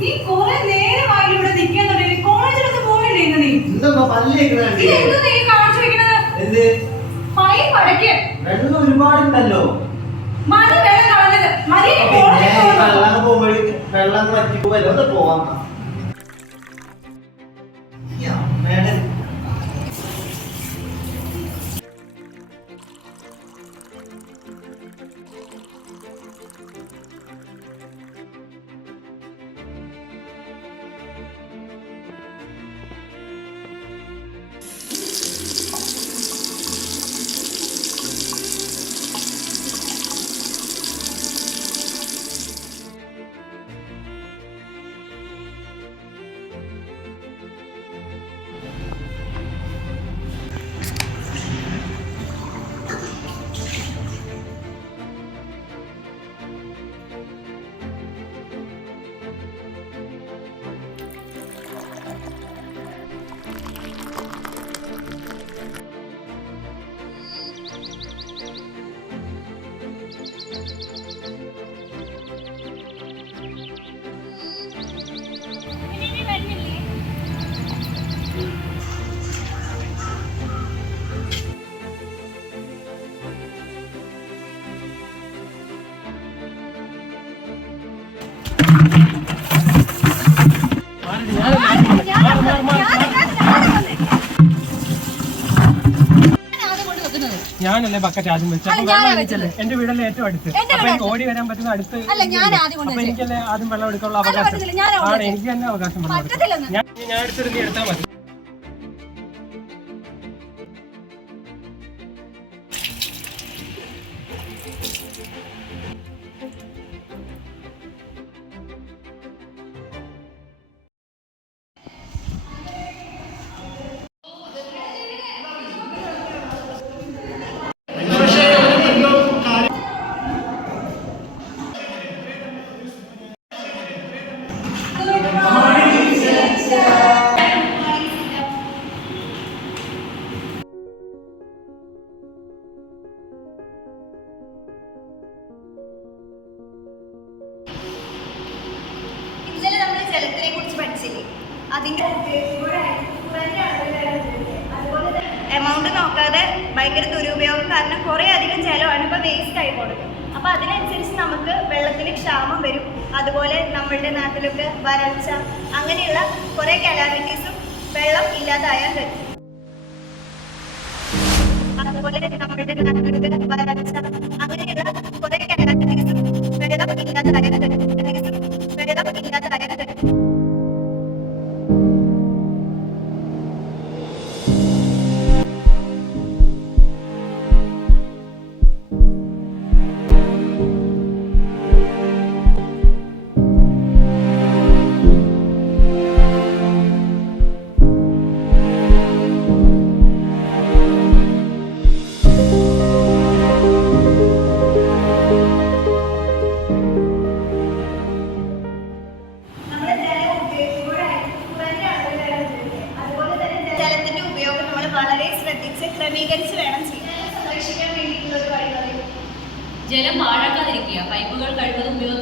നീ കുറെ നേരമായി ഇവിടെ നിൽക്കുന്നുണ്ട്. കോളേജിലൊന്നും പോണില്ലേ ഇന്ന് നീ? എന്താ പല്ലിയേക്കണേ? ഇതെന്താ നീ കാണിച്ചു വെക്കുന്നത്? എന്ത്? പൈപ്പ് അടയ്ക്ക്. വെള്ളം ഒരുപാടുണ്ടല്ലോ. മതി വെള്ളം കളഞ്ഞത്. മതി വെള്ളം പോകുമ്പോഴേ വെള്ളം വറ്റിക്കുമല്ലോ. ഒന്ന് പോവാം. മേഡം ഞാനല്ലേ ബക്കറ്റ് ആദ്യം വെച്ചത്. എന്റെ വീടല്ലേ ഏറ്റവും അടുത്ത്. അപ്പൊ എനിക്ക് ഓടി വരാൻ പറ്റുന്ന അടുത്ത്. അപ്പൊ എനിക്കല്ലേ ആദ്യം വെള്ളം എടുക്കാനുള്ള അവകാശം ആണ്. എനിക്ക് തന്നെ അവകാശം ഞാൻ എടുത്തിട്ട് നീ എടുത്താൽ മതി. ജലത്തിനെ കുറിച്ച് പഠിച്ചില്ലേ? അതിന്റെ എമൗണ്ട് നോക്കാതെ ഭയങ്കര ദുരുപയോഗം കാരണം കുറെ അധികം ജലമാണ് ഇപ്പൊ വേസ്റ്റ് ആയി പോകുന്നത്. അപ്പൊ അതിനനുസരിച്ച് നമുക്ക് വെള്ളത്തിന് ക്ഷാമം വരും. അതുപോലെ നമ്മളുടെ നാട്ടിലൊക്കെ വരൾച്ച അങ്ങനെയുള്ള കുറെ കലാമിറ്റീസും വെള്ളം ഇല്ലാതായാൽ വരും. അതുപോലെ നമ്മളുടെ നാട്ടിലൊക്കെ വരൾച്ച അങ്ങനെയുള്ള കുറെ കലാമിറ്റീസും വെള്ളം ഇല്ലാതായാൽ വരും. വളരെ ശ്രദ്ധിച്ച് ക്രമീകരിച്ച് വേണം ചെയ്യാൻ. സംരക്ഷിക്കാൻ വേണ്ടിയിട്ടുള്ള ഒരു വഴി. ജലം പാഴാക്കാതിരിക്കുക. പൈപ്പുകൾ കഴിവതും ഉപയോഗ